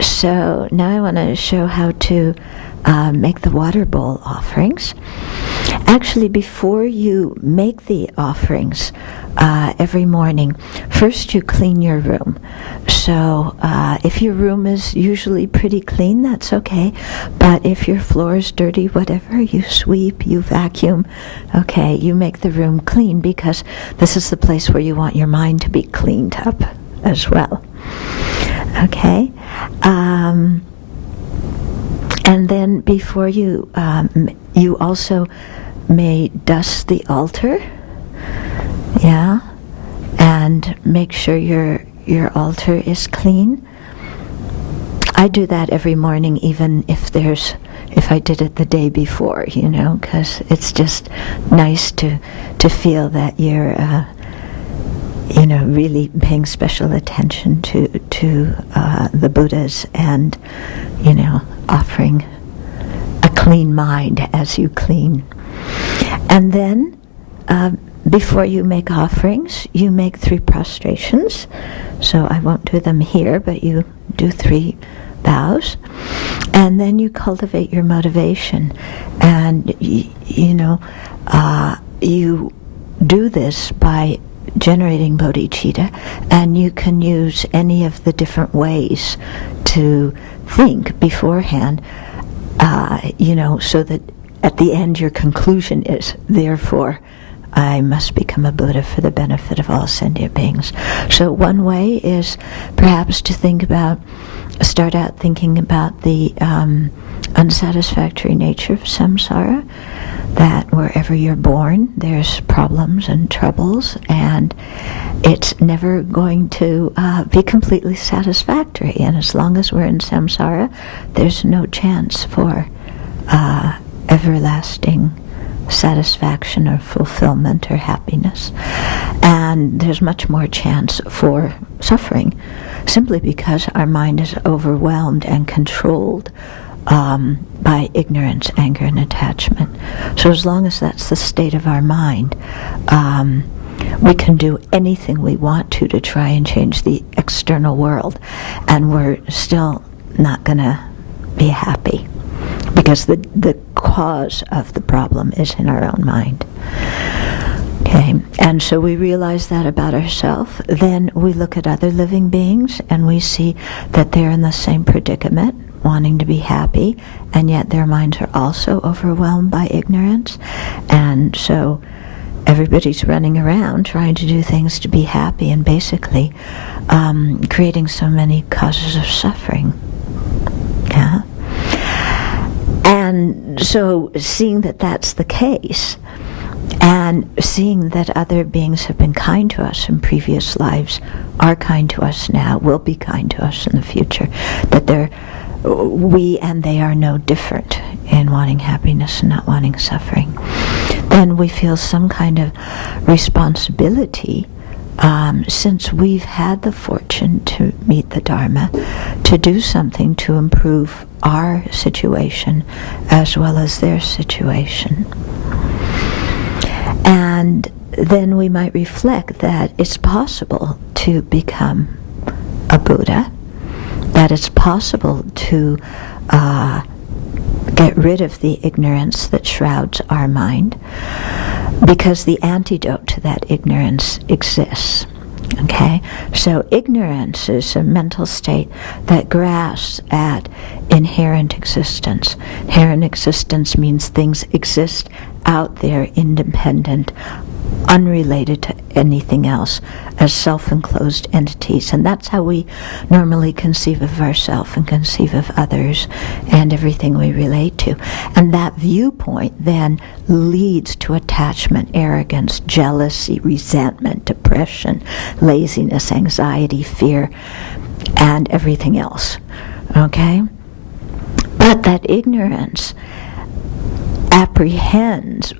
So now I want to show how to make the water bowl offerings. Actually, before you make the offerings every morning, first you clean your room. So if your room is usually pretty clean, that's okay. But if your floor is dirty, whatever, you sweep, you vacuum, okay, you make the room clean, because this is the place where you want your mind to be cleaned up as well. Okay? And then before you, you also may dust the altar, yeah, and make sure your altar is clean. I do that every morning, even if I did it the day before, because it's just nice to feel that you're, really paying special attention to the Buddhas, and, offering a clean mind as you clean. And then, before you make offerings, you make 3 prostrations. So I won't do them here, but you do 3 vows. And then you cultivate your motivation. And, you do this by generating bodhicitta, and you can use any of the different ways to think beforehand, so that at the end your conclusion is, therefore, I must become a Buddha for the benefit of all sentient beings. So one way is perhaps to start out thinking about the unsatisfactory nature of samsara, that wherever you're born, there's problems and troubles, and it's never going to be completely satisfactory. And as long as we're in samsara, there's no chance for everlasting satisfaction or fulfillment or happiness. And there's much more chance for suffering, simply because our mind is overwhelmed and controlled by ignorance, anger, and attachment. So as long as that's the state of our mind, we can do anything we want to try and change the external world, and we're still not going to be happy, because the cause of the problem is in our own mind. Okay, and so we realize that about ourselves. Then we look at other living beings, and we see that they're in the same predicament, wanting to be happy, and yet their minds are also overwhelmed by ignorance. And so everybody's running around trying to do things to be happy, and basically creating so many causes of suffering. Yeah. And so seeing that that's the case, and seeing that other beings have been kind to us in previous lives, are kind to us now, will be kind to us in the future, that we and they are no different in wanting happiness and not wanting suffering, then we feel some kind of responsibility, since we've had the fortune to meet the Dharma, to do something to improve our situation as well as their situation. And then we might reflect that it's possible to become a Buddha, that it's possible to get rid of the ignorance that shrouds our mind, because the antidote to that ignorance exists. Okay? So ignorance is a mental state that grasps at inherent existence. Inherent existence means things exist out there, independent, unrelated to anything else, as self-enclosed entities. And that's how we normally conceive of ourselves and conceive of others and everything we relate to. And that viewpoint then leads to attachment, arrogance, jealousy, resentment, depression, laziness, anxiety, fear, and everything else. Okay? But that ignorance apprehends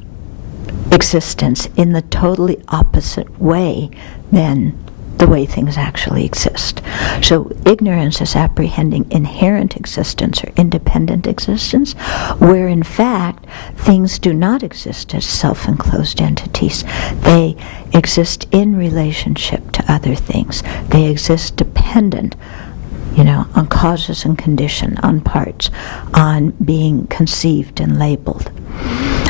existence in the totally opposite way than the way things actually exist. So ignorance is apprehending inherent existence or independent existence, where in fact things do not exist as self-enclosed entities. They exist in relationship to other things. They exist dependent, on causes and condition, on parts, on being conceived and labeled.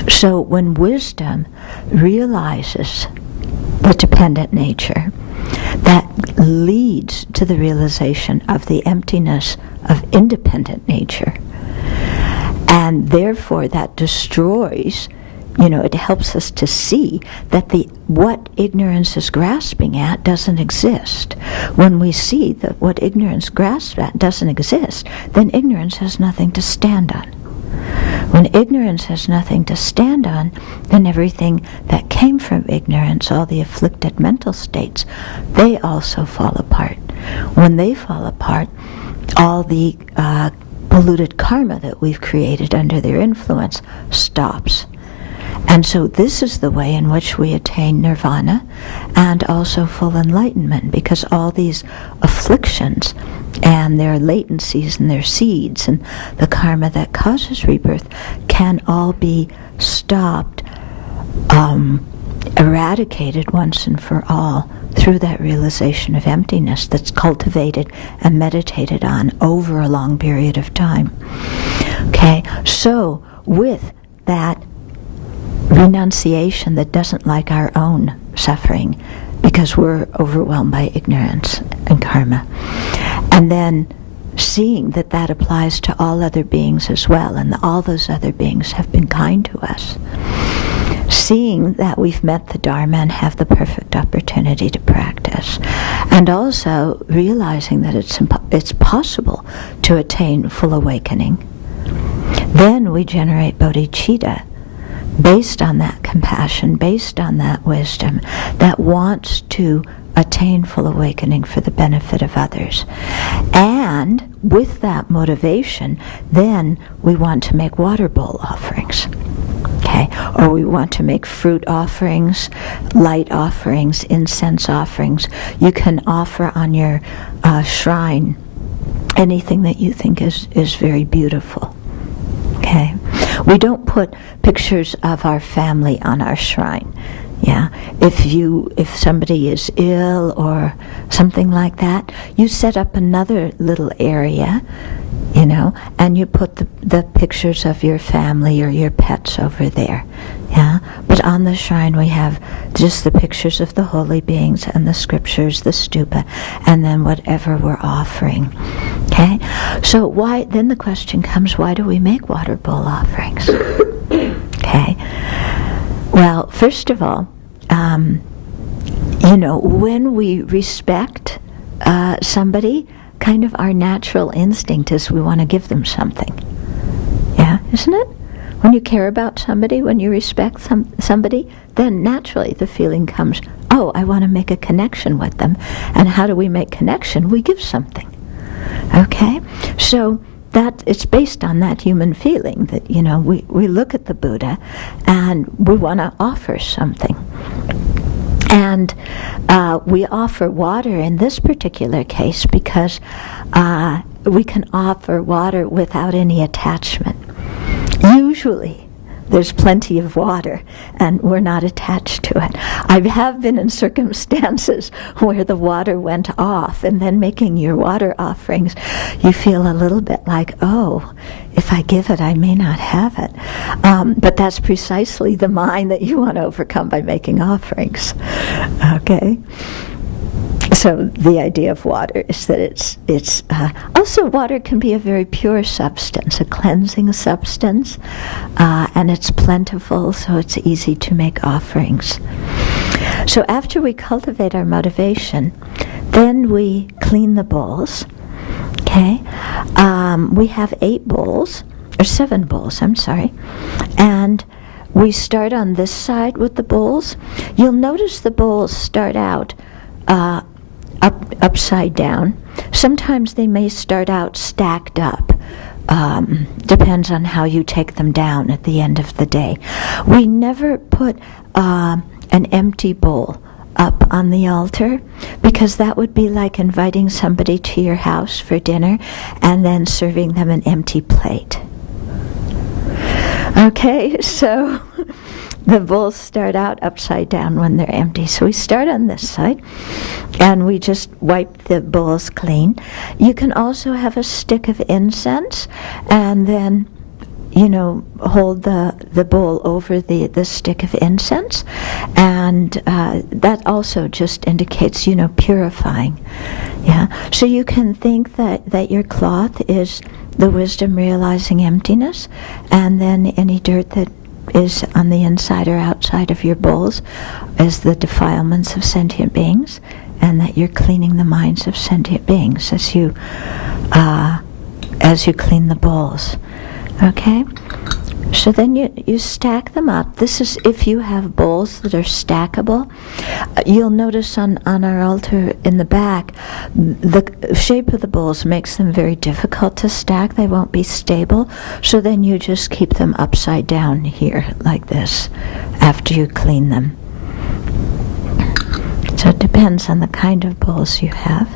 So when wisdom realizes the dependent nature, that leads to the realization of the emptiness of independent nature. And therefore that destroys, it helps us to see that what ignorance is grasping at doesn't exist. When we see that what ignorance grasps at doesn't exist, then ignorance has nothing to stand on. When ignorance has nothing to stand on, then everything that came from ignorance, all the afflicted mental states, they also fall apart. When they fall apart, all the polluted karma that we've created under their influence stops. And so this is the way in which we attain nirvana and also full enlightenment, because all these afflictions and their latencies and their seeds and the karma that causes rebirth can all be stopped, eradicated once and for all through that realization of emptiness that's cultivated and meditated on over a long period of time. Okay, so with that renunciation that doesn't like our own suffering because we're overwhelmed by ignorance and karma, and then seeing that that applies to all other beings as well, and all those other beings have been kind to us, seeing that we've met the Dharma and have the perfect opportunity to practice, and also realizing that it's possible to attain full awakening, then we generate bodhicitta based on that compassion, based on that wisdom that wants to attain full awakening for the benefit of others. And with that motivation, then we want to make water bowl offerings. Okay, or we want to make fruit offerings, light offerings, incense offerings. You can offer on your shrine anything that you think is very beautiful. Okay, we don't put pictures of our family on our shrine. Yeah, if somebody is ill or something like that, you set up another little area, and you put the pictures of your family or your pets over there. Yeah, but on the shrine we have just the pictures of the holy beings and the scriptures, the stupa, and then whatever we're offering. Okay, so then the question comes, why do we make water bowl offerings? Okay, well, first of all, when we respect somebody, kind of our natural instinct is we want to give them something. Yeah, isn't it? When you care about somebody, when you respect somebody, then naturally the feeling comes, oh, I want to make a connection with them. And how do we make connection? We give something. Okay? So it's based on that human feeling that, we look at the Buddha and we want to offer something. And we offer water in this particular case because we can offer water without any attachment. Usually there's plenty of water and we're not attached to it. I have been in circumstances where the water went off, and then making your water offerings, you feel a little bit like, oh, if I give it, I may not have it. But that's precisely the mind that you want to overcome by making offerings. Okay? So the idea of water is that it's also water can be a very pure substance, a cleansing substance, and it's plentiful, so it's easy to make offerings. So after we cultivate our motivation, then we clean the bowls. Okay, we have 8 bowls, or 7 bowls, I'm sorry, and we start on this side with the bowls. You'll notice the bowls start out upside down. Sometimes they may start out stacked up. Depends on how you take them down at the end of the day. We never put an empty bowl up on the altar, because that would be like inviting somebody to your house for dinner and then serving them an empty plate. Okay, so the bowls start out upside down when they're empty. So we start on this side, and we just wipe the bowls clean. You can also have a stick of incense, and then hold the bowl over the stick of incense, and that also just indicates, purifying. Yeah. So you can think that your cloth is the wisdom realizing emptiness, and then any dirt that is on the inside or outside of your bowls is the defilements of sentient beings, and that you're cleaning the minds of sentient beings as you clean the bowls. Okay? So then you stack them up. This is if you have bowls that are stackable. You'll notice on our altar in the back, the shape of the bowls makes them very difficult to stack. They won't be stable. So then you just keep them upside down here like this after you clean them. So it depends on the kind of bowls you have.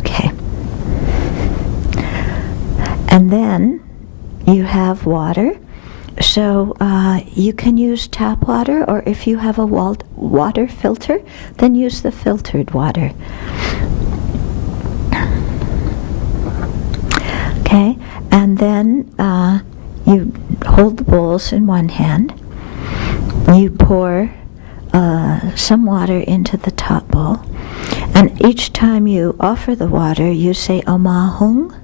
Okay. And then you have water. So you can use tap water, or if you have a water filter, then use the filtered water. Okay, and then you hold the bowls in one hand. You pour some water into the top bowl, and each time you offer the water, you say Om Ahung.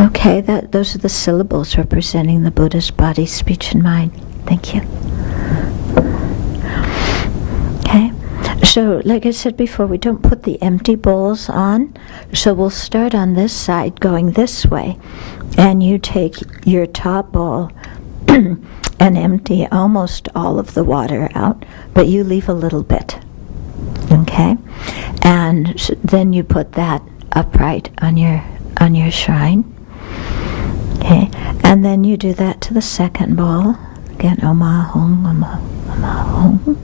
Okay, those are the syllables representing the Buddha's body, speech, and mind. Thank you. Okay, so like I said before, we don't put the empty bowls on, so we'll start on this side going this way, and you take your top bowl and empty almost all of the water out, but you leave a little bit. Okay, and then you put that upright on your shrine. Okay, and then you do that to the second bowl. Again, Om Ahung, Om Ahung.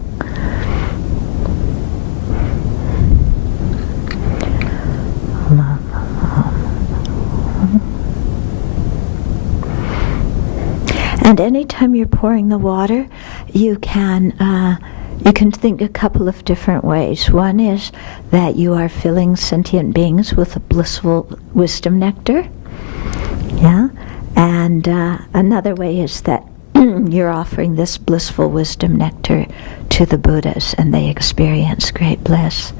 And anytime you're pouring the water, you can think a couple of different ways. One is that you are filling sentient beings with a blissful wisdom nectar. Yeah, and another way is that you're offering this blissful wisdom nectar to the Buddhas, and they experience great bliss.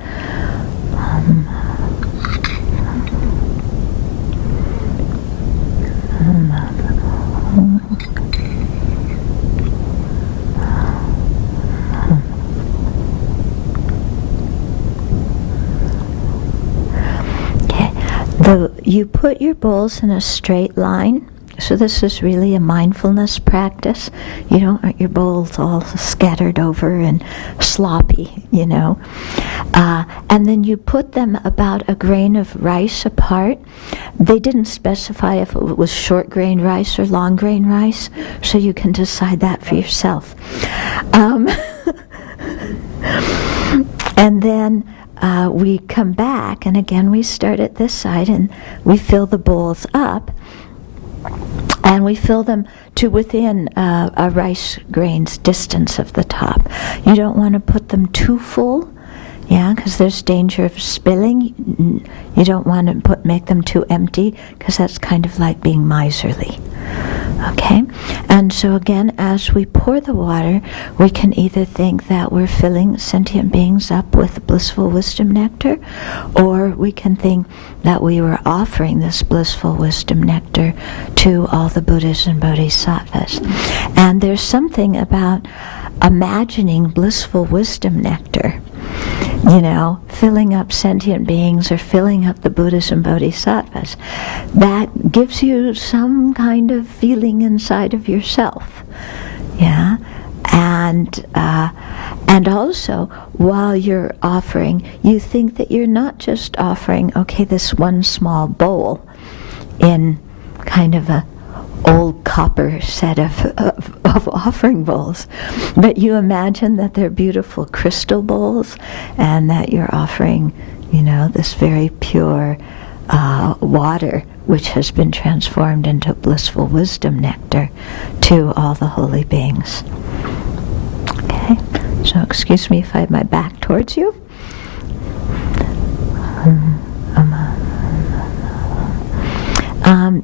You put your bowls in a straight line. So this is really a mindfulness practice. You don't want your bowls all scattered over and sloppy, And then you put them about a grain of rice apart. They didn't specify if it was short grain rice or long grain rice, so you can decide that for yourself. And then we come back, and again we start at this side, and we fill the bowls up, and we fill them to within a rice grain's distance of the top. You don't want to put them too full, because there's danger of spilling. You don't want to make them too empty, because that's kind of like being miserly. Okay? And so again, as we pour the water, we can either think that we're filling sentient beings up with blissful wisdom nectar, or we can think that we were offering this blissful wisdom nectar to all the Buddhas and Bodhisattvas. And there's something about imagining blissful wisdom nectar, filling up sentient beings or filling up the Buddhas and Bodhisattvas, that gives you some kind of feeling inside of yourself. Yeah? And also, while you're offering, you think that you're not just offering, this one small bowl in kind of a old copper set of offering bowls, but you imagine that they're beautiful crystal bowls, and that you're offering, this very pure water which has been transformed into blissful wisdom nectar, to all the holy beings. Okay, so excuse me if I have my back towards you.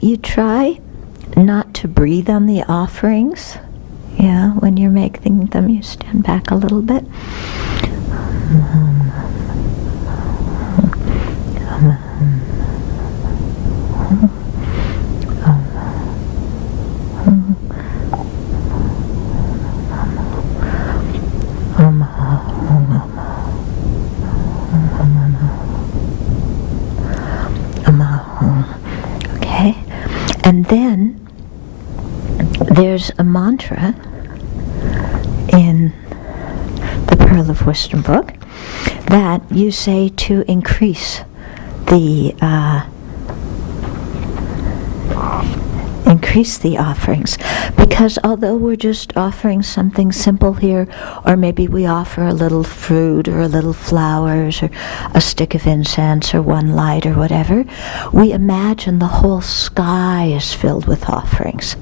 You try not to breathe on the offerings. Yeah, when you're making them, you stand back a little bit. Okay, and then there's a mantra in the Pearl of Wisdom book that you say to increase the offerings, because although we're just offering something simple here, or maybe we offer a little fruit or a little flowers or a stick of incense or one light or whatever, we imagine the whole sky is filled with offerings.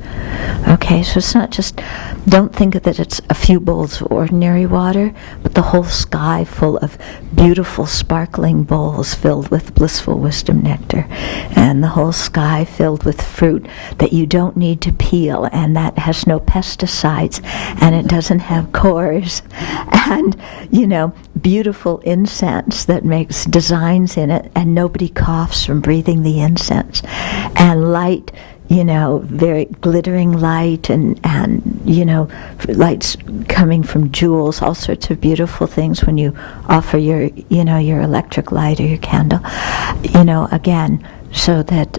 Okay, so it's not just, don't think that it's a few bowls of ordinary water, but the whole sky full of beautiful sparkling bowls filled with blissful wisdom nectar, and the whole sky filled with fruit that you don't need to peel, and that has no pesticides, and it doesn't have cores, and beautiful incense that makes designs in it, and nobody coughs from breathing the incense, and light, very glittering light, and lights coming from jewels, all sorts of beautiful things when you offer your electric light or your candle, again, so that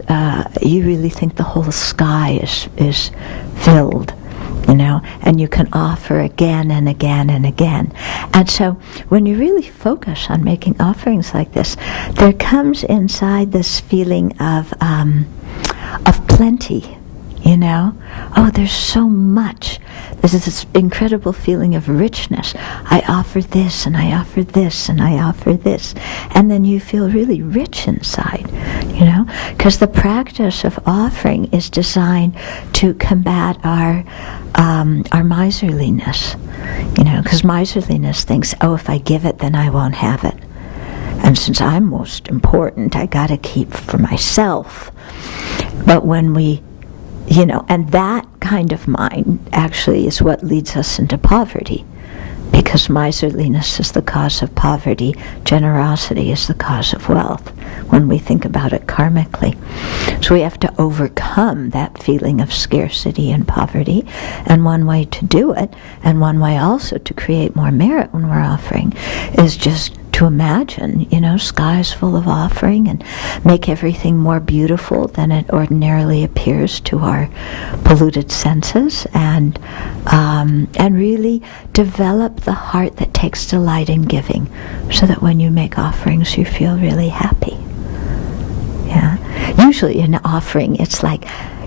you really think the whole sky is filled, and you can offer again and again and again. And so when you really focus on making offerings like this, there comes inside this feeling of plenty, Oh, there's so much. There's this incredible feeling of richness. I offer this, and I offer this, and I offer this. And then you feel really rich inside, because the practice of offering is designed to combat our miserliness, because miserliness thinks, oh, if I give it, then I won't have it. And since I'm most important, I got to keep for myself. But when we, and that kind of mind actually is what leads us into poverty, because miserliness is the cause of poverty, generosity is the cause of wealth, when we think about it karmically. So we have to overcome that feeling of scarcity and poverty, and one way to do it, and one way also to create more merit when we're offering, is just to imagine, skies full of offering, and make everything more beautiful than it ordinarily appears to our polluted senses, and really develop the heart that takes delight in giving, so that when you make offerings, you feel really happy. Yeah. Usually in offering, it's like,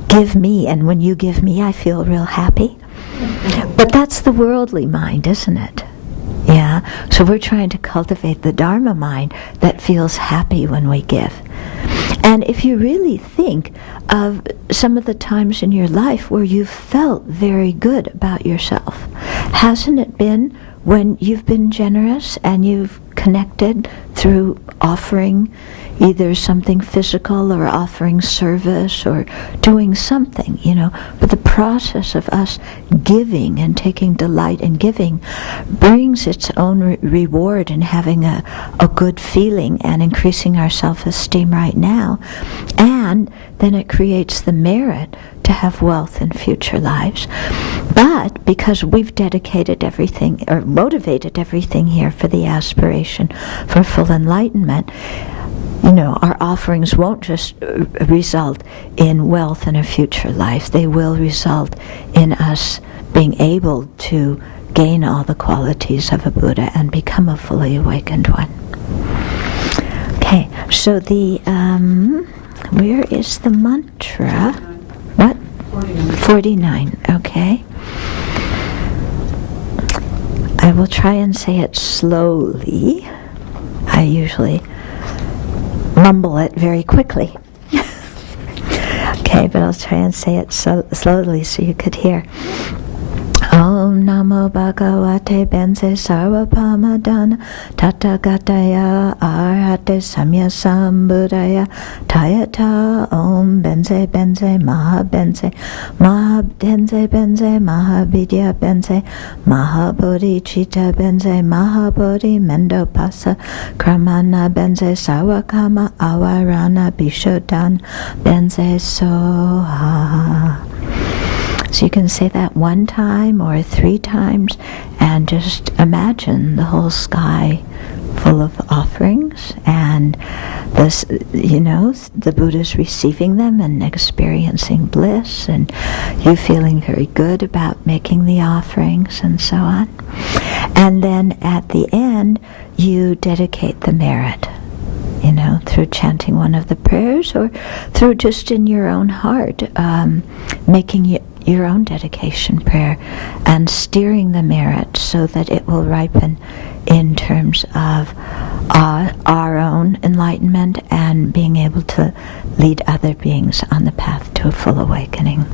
give me, and when you give me, I feel real happy. But that's the worldly mind, isn't it? Yeah, so we're trying to cultivate the Dharma mind that feels happy when we give. And if you really think of some of the times in your life where you've felt very good about yourself, hasn't it been when you've been generous and you've connected through offering either something physical or offering service or doing something, But the process of us giving and taking delight in giving brings its own reward in having a good feeling and increasing our self-esteem right now. And then it creates the merit to have wealth in future lives. But because we've dedicated everything or motivated everything here for the aspiration for full enlightenment, our offerings won't just result in wealth in a future life. They will result in us being able to gain all the qualities of a Buddha and become a fully awakened one. Okay, so where is the mantra? 49. What? 49, okay. I will try and say it slowly. I usually mumble it very quickly. Okay, but I'll try and say it slowly so you could hear. Om Namo Bhagavate Benze Sarvapamadana Tathagata Arhate Samya Sambuddhaya Tayata Om Benze Benze Maha Benze Maha Benze Benze Maha Vidya Benze Maha Bodhi Chitta Benze Maha Bodhi Mendopasa Kramana Benze Sawakama Awarana Bishodan Benze Soha. So you can say that one time or 3 times and just imagine the whole sky full of offerings and this, the Buddha's receiving them and experiencing bliss and you feeling very good about making the offerings and so on. And then at the end, you dedicate the merit, through chanting one of the prayers or through just in your own heart, making your own dedication prayer and steering the merit so that it will ripen in terms of our own enlightenment and being able to lead other beings on the path to a full awakening.